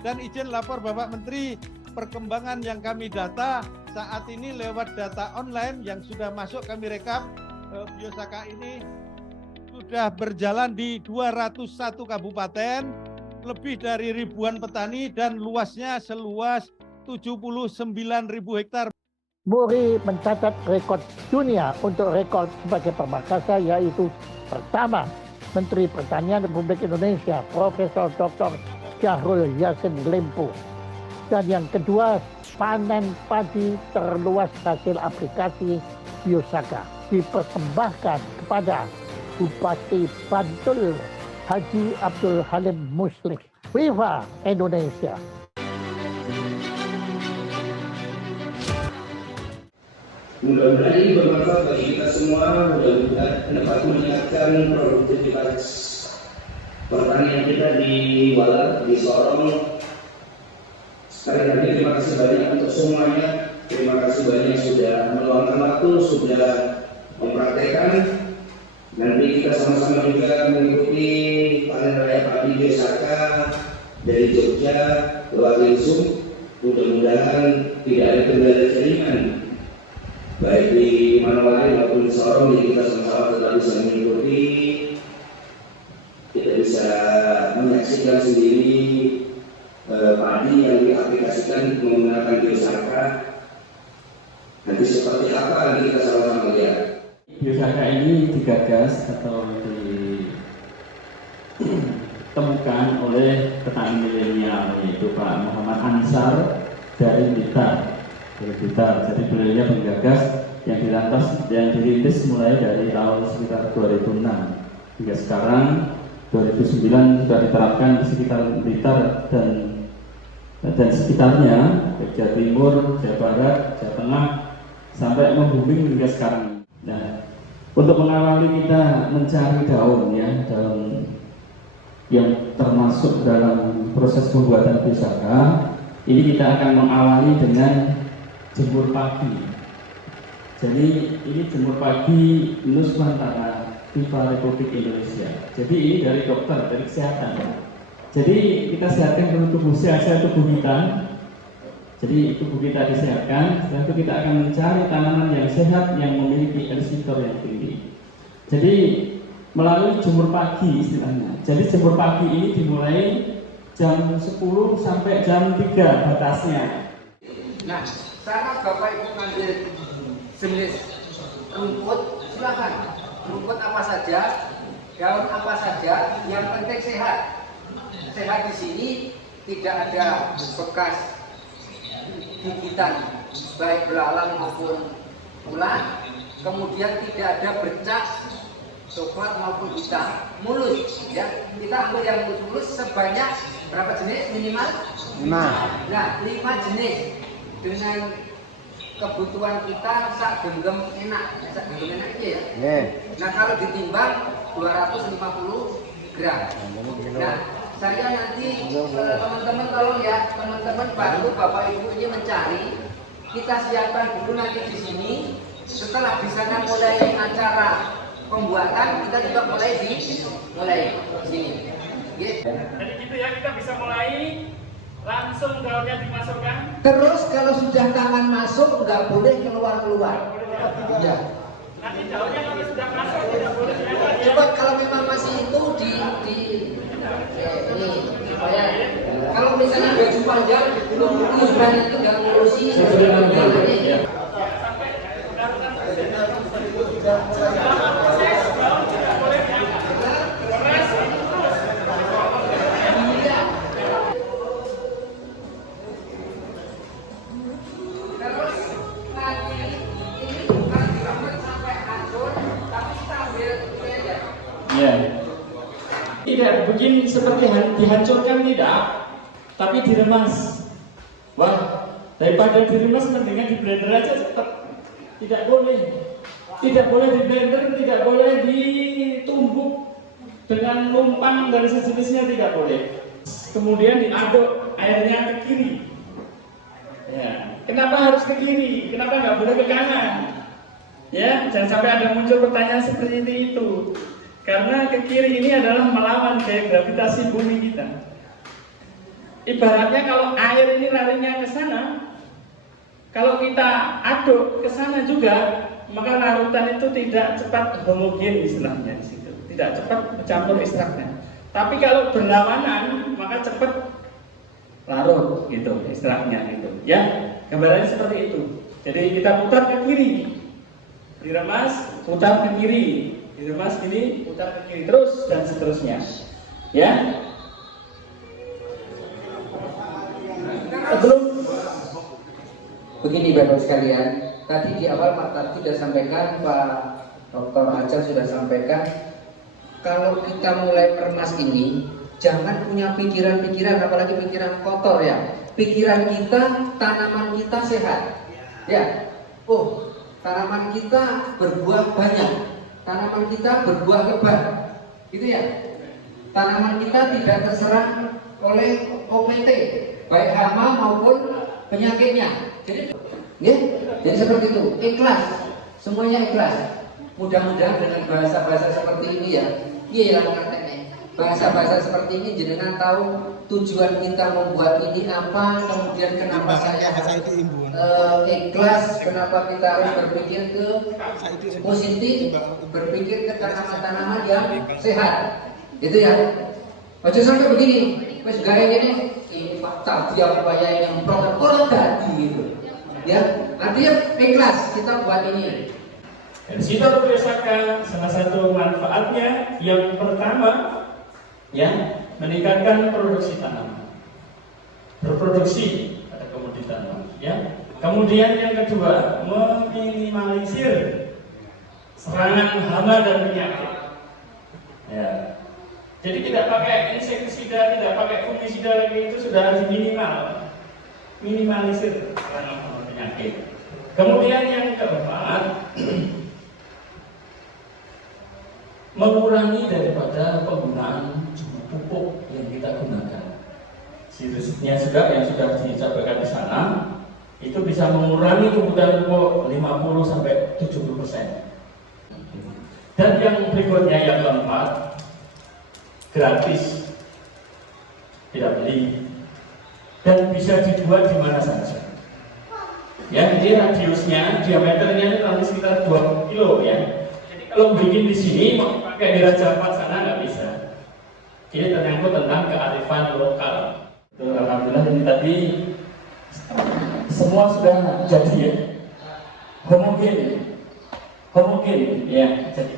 Dan izin lapor Bapak Menteri, perkembangan yang kami data saat ini lewat data online yang sudah masuk kami rekap, Biosaka ini sudah berjalan di 201 kabupaten, lebih dari ribuan petani dan luasnya seluas 79.000 hektar. Muri mencatat rekor dunia untuk rekor sebagai pemakasa, yaitu pertama Menteri Pertanian Republik Indonesia Profesor Dr. Syahrul Yassin Limpo, dan yang kedua panen padi terluas hasil aplikasi Biosaka dipersembahkan kepada Bupati Bantul Haji Abdul Halim Muslih. Viva Indonesia. Mudah-mudahan ini bermanfaat bagi kita semua, mudah-mudahan dapat meningkatkan produktivitas pertanian kita di Walar, di Sorong. Sekali lagi terima kasih banyak untuk semuanya. Terima kasih banyak sudah meluangkan waktu, sudah mempraktekkan. Nanti kita sama-sama juga mengikuti panen raya padi Biosaka dari Jogja lewat Zoom. Mudah-mudahan tidak ada kendala jaringan, baik di Manowari maupun di Sorong. Jadi kita sama-sama tetap bisa mengikuti, kita bisa menyaksikan sendiri padi yang diaplikasikan menggunakan Biosaka. Nanti seperti apa nanti kita sama-sama lihat. Biosaka ini digagas atau ditemukan oleh petani milenial, yaitu Pak Muhammad Ansar dari Blitar. Jadi beliau penggagas yang dirintis mulai dari tahun sekitar 2006 hingga sekarang 2009 sudah diterapkan di sekitar Blitar dan sekitarnya, Jawa Timur, Jawa Barat, Jawa Tengah, sampai membooming hingga sekarang. Nah, untuk mengawali kita mencari daun yang termasuk dalam proses pembuatan Biosaka, ini kita akan mengawali dengan jemur pagi. Jadi ini jemur pagi Nuswantara Viva Republik Indonesia. Jadi ini dari dokter, dari kesehatan. Jadi kita sehatkan dulu tubuh, sehat tubuh kita. Jadi tubuh kita disehatkan, setelah itu kita akan mencari tanaman yang sehat yang memiliki resistor yang tinggi. Jadi melalui jemur pagi istilahnya. Jadi jemur pagi ini dimulai jam 10 sampai jam 3 batasnya. Nah, karena Bapak Ibu ngambil jenis rumput, silakan. Rumput apa saja, daun apa saja, yang penting sehat. Sehat di sini tidak ada bekas gigitan, baik belalang maupun ulat. Kemudian tidak ada bercak coklat maupun hitam, mulus. Ya, kita ambil yang mulus sebanyak berapa jenis minimal? 5. Nah, 5 jenis dengan kebutuhan kita sak genggam enak, sak genggam enak ya. Nah, kalau ditimbang 250 gram. Nah, saya nanti teman-teman tolong ya, teman-teman bantu Bapak Ibu ini mencari. Kita siapkan dulu nanti di sini. Setelah bisa mulai acara pembuatan, kita juga mulai di sini. Gitu. Jadi gitu ya, kita bisa mulai. Langsung daunnya dimasukkan. Terus kalau sudah tangan masuk nggak boleh keluar. Ya. Nanti daunnya kalau sudah masuk tidak boleh keluar. Coba kalau memang masih itu ini supaya kalau misalnya baju panjang belum ukuran itu nggak ngurusi. Tidak begini seperti dihancurkan, tidak, tapi diremas. Wah, daripada diremas mendingan di blender aja cepat. Tidak boleh di blender, tidak boleh ditumbuk dengan lumpang dan sejenisnya, tidak boleh. Kemudian diaduk airnya ke kiri. Ya, kenapa harus ke kiri? Kenapa nggak boleh ke kanan? Ya, jangan sampai ada muncul pertanyaan seperti itu. Karena ke kiri ini adalah melawan gaya gravitasi bumi kita. Ibaratnya kalau air ini larinya ke sana, kalau kita aduk ke sana juga, maka larutan itu tidak cepat homogen istilahnya di situ, tidak cepat bercampur ekstraknya. Tapi kalau berlawanan, maka cepat larut gitu istilahnya gitu. Ya, gambarannya seperti itu. Jadi kita putar ke kiri, diremas, putar ke kiri, diremas gini, putar ke kiri terus dan seterusnya. Ya. Sebelum Begini Bapak sekalian, tadi di awal Pak Tarti sudah sampaikan, Pak Dr. Ajar sudah sampaikan, kalau kita mulai meremas ini, jangan punya pikiran-pikiran, apalagi pikiran kotor ya. Pikiran kita, tanaman kita sehat. Ya, oh, tanaman kita berbuah banyak, tanaman kita berbuah lebat, gitu ya. Tanaman kita tidak terserang oleh OPT, baik hama maupun penyakitnya. Jadi seperti itu, ikhlas, semuanya ikhlas. Mudah-mudahan dengan bahasa-bahasa seperti ini ya, iya yang katanya. Bahasa-bahasa seperti ini jenengan tahu tujuan kita membuat ini apa, kemudian kenapa saya ikhlas, kenapa kita harus berpikir ke positif, berpikir ke tanaman-tanaman yang sehat. Itu ya. Ojo sampai begini, wes gaya ini fakta dia upaya yang produk tadi gitu. Ya, artinya ikhlas kita buat ini. Dari situ berdasarkan salah satu manfaatnya yang pertama, ya, meningkatkan produksi tanaman, berproduksi pada komoditi tanaman. Ya. Kemudian yang kedua, meminimalisir serangan hama dan penyakit. Ya. Jadi tidak pakai insektisida, tidak pakai fungisida lagi, itu sudah harus minimalisir serangan penyakit. Kemudian yang keempat, mengurangi daripada penggunaan jumlah pupuk yang kita gunakan. Si risetnya juga yang sudah dicapai di sana, itu bisa mengurangi kebutuhan pupuk 50-70%. Dan yang berikutnya yang keempat, gratis, tidak beli, dan bisa dibuat di mana saja. Ya, jadi radiusnya, diameternya itu nanti sekitar 2 kilo ya. Jadi kalau bikin di sini mau pakai di Raja Ampat sana nggak bisa. Jadi ternyangkut tentang kearifan lokal. Itu, alhamdulillah ini tadi semua sudah jadi ya. Homogen ya. Jadi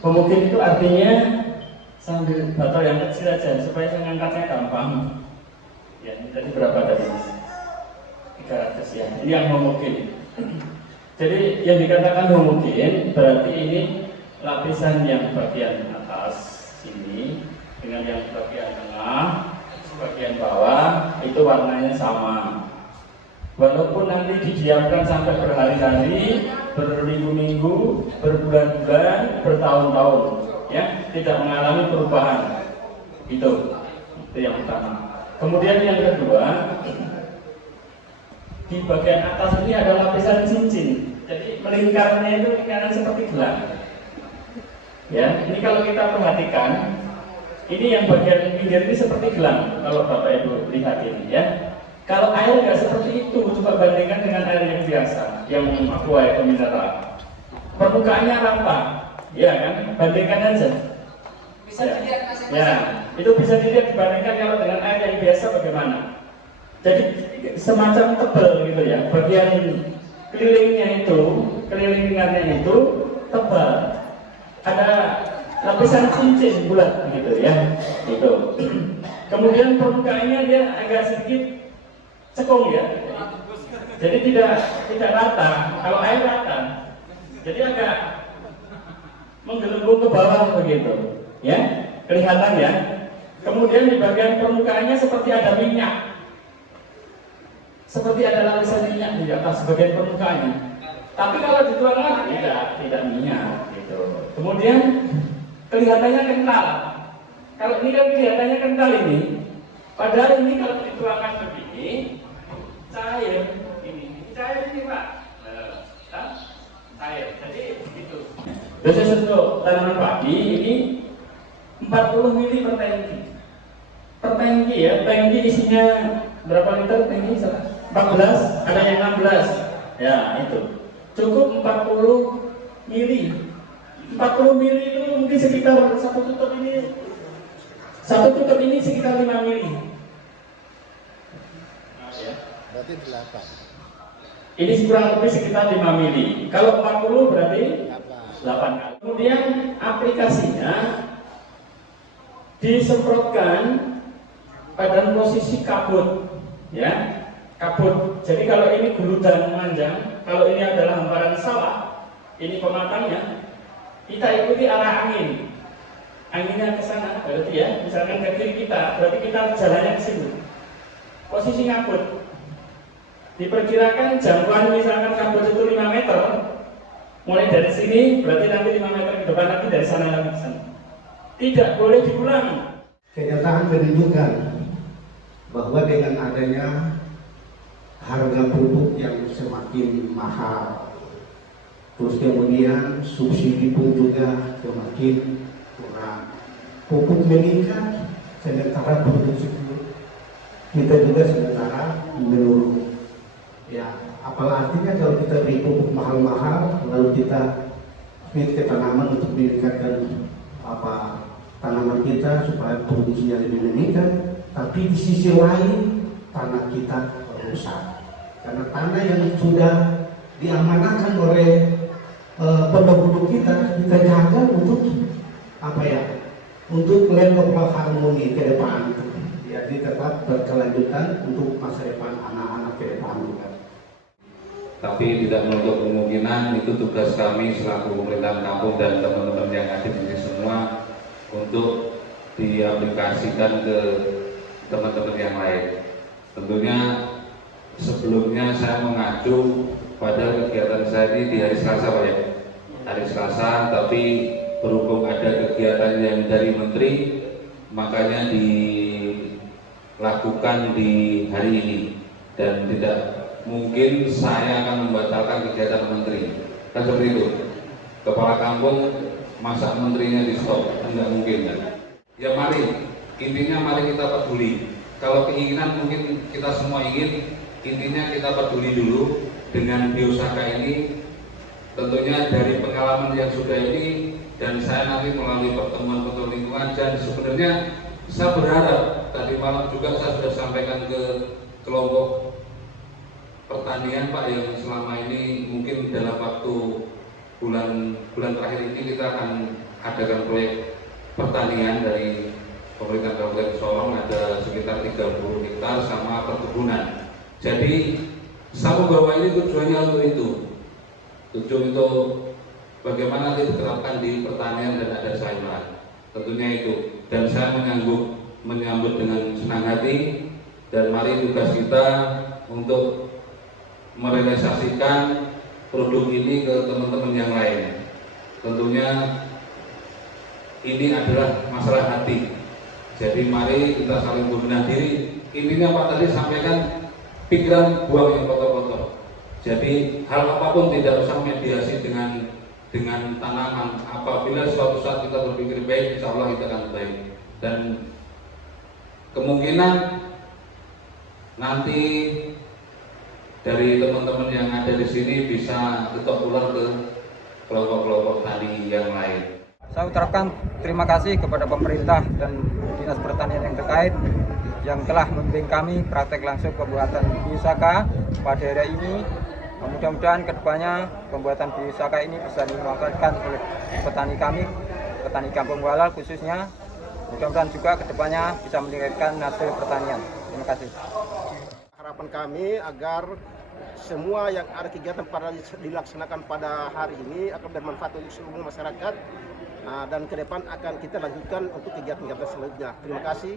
homogen itu artinya sambil botol yang kecil aja supaya saya ngangkatnya gampang. Ya, ini tadi berapa tadi? 300 ya. Ini yang homogen. Jadi yang dikatakan homogen berarti ini lapisan yang bagian atas sini dengan yang bagian tengah, bagian bawah itu warnanya sama. Walaupun nanti didiamkan sampai berhari-hari, berminggu-minggu, berbulan-bulan, bertahun-tahun, ya, tidak mengalami perubahan. Itu yang pertama. Kemudian yang kedua, di bagian atas ini ada lapisan cincin. Jadi melingkarnya itu lingkaran seperti gelang. Ya, ini kalau kita perhatikan, ini yang bagian pinggir ini seperti gelang. Kalau Bapak Ibu lihat ini, ya. Kalau air nggak seperti itu, coba bandingkan dengan air yang biasa, yang aqua atau mineral. Permukaannya rata, ya kan? Bandingkan aja. Bisa dilihat masing-masing. Ya, itu bisa dilihat dibandingkan kalau dengan air yang biasa bagaimana. Jadi semacam tebal gitu ya. Bagian kelilingnya itu, kelilingannya itu tebal. Ada lapisan cincin bulat gitu ya. Gitu. Kemudian permukaannya dia agak sedikit cekung ya. Jadi tidak rata. Kalau air rata. Jadi agak menggelembung ke bawah begitu. Ya, kelihatan ya. Kemudian di bagian permukaannya seperti ada minyak. Seperti ada lapisan minyak di atas bagian permukaannya. Tapi kalau dituangkan tidak minyak gitu. Kemudian kelihatannya kental. Kalau ini kan kelihatannya kental ini. Padahal ini kalau dituangkan begini cair ini Pak. Cair. Jadi begitu. Dosis untuk tanaman padi ini 40 mili per tangki. per tangki ya, tangki isinya berapa liter tangki? 14, ada yang 16. Ya, itu. Cukup 40 mili. 40 mili itu mungkin sekitar satu tutup ini sekitar 5 mili. Berarti 8. Ini kurang lebih sekitar 5 mili. Kalau 40 berarti 8 kali. Kemudian aplikasinya disemprotkan pada posisi kabut, ya, kabut. Jadi kalau ini guludan manjang, kalau ini adalah hamparan sawah, ini pematangnya, kita ikuti arah angin. Anginnya ke sana, berarti ya, misalkan ke kiri kita, berarti kita jalannya ke sini. Posisi kabut. Diperkirakan jangkauan misalkan kabut itu 5 meter, mulai dari sini, berarti nanti 5 meter ke depan, nanti dari sana lagi ke sana. Tidak boleh diulangi. Kenyataan menunjukkan bahwa dengan adanya harga pupuk yang semakin mahal, terus kemudian subsidi pun juga semakin kurang, pupuk meningkat, sementara produksi kita juga sementara menurun. Ya, apalah artinya kalau kita beri pupuk mahal-mahal, lalu kita ke tanaman untuk meningkatkan tanaman kita supaya produksinya lebih meningkat, tapi di sisi lain tanah kita rusak karena tanah yang sudah diamanahkan oleh penduduk kita jaga untuk untuk land of harmony ke depan, jadi tetap berkelanjutan untuk masa depan anak-anak ke depan juga. Tapi tidak menutup kemungkinan itu tugas kami selaku pemerintahan kampung dan teman-teman yang ada di sini semua untuk diaplikasikan ke teman-teman yang lain. Tentunya sebelumnya saya mengacu pada kegiatan saya ini di hari Selasa, Pak ya. Hari Selasa, tapi berhubung ada kegiatan yang dari Menteri, makanya dilakukan di hari ini dan tidak mungkin saya akan membatalkan kegiatan Menteri. Kan seperti itu. Kepala kampung masa menterinya di stop, enggak mungkin kan? Ya mari, intinya mari kita peduli. Kalau keinginan mungkin kita semua ingin, intinya kita peduli dulu dengan Biosaka ini. Tentunya dari pengalaman yang sudah ini dan saya nanti melalui pertemuan lingkungan, dan sebenarnya saya berharap tadi malam juga saya sudah sampaikan ke kelompok pertanian Pak yang selama ini mungkin dalam waktu bulan terakhir ini kita akan adakan proyek pertanian dari pemerintah Kabupaten Sorong, ada sekitar 30 hektar sama perkebunan. Jadi saya membawa ini tujuannya untuk itu. Tujuan itu bagaimana nanti diterapkan di pertanian dan ada sayuran. Tentunya itu. Dan saya menyambut dengan senang hati, dan mari tugas kita untuk merealisasikan produk ini ke teman-teman yang lain. Tentunya ini adalah masalah hati. Jadi mari kita saling berbenah diri. Intinya Pak tadi sampaikan, pikiran buang yang kotor-kotor. Jadi hal apapun tidak usah mediasi dengan tanaman. Apabila suatu saat kita berpikir baik, insya Allah kita akan baik. Dan kemungkinan nanti dari teman-teman yang ada di sini bisa ketok tular ke kelompok-kelompok tani yang lain. Saya ucapkan terima kasih kepada pemerintah dan Dinas Pertanian yang terkait yang telah membimbing kami praktek langsung pembuatan Biosaka pada hari ini. Mudah-mudahan kedepannya pembuatan Biosaka ini bisa dimanfaatkan oleh petani kami, petani Kampung Walal khususnya. Mudah-mudahan juga kedepannya bisa meningkatkan hasil pertanian. Terima kasih. Harapan kami agar semua yang ada kegiatan pada dilaksanakan pada hari ini akan bermanfaat untuk seluruh masyarakat, dan ke depan akan kita lanjutkan untuk kegiatan-kegiatan selanjutnya. Terima kasih.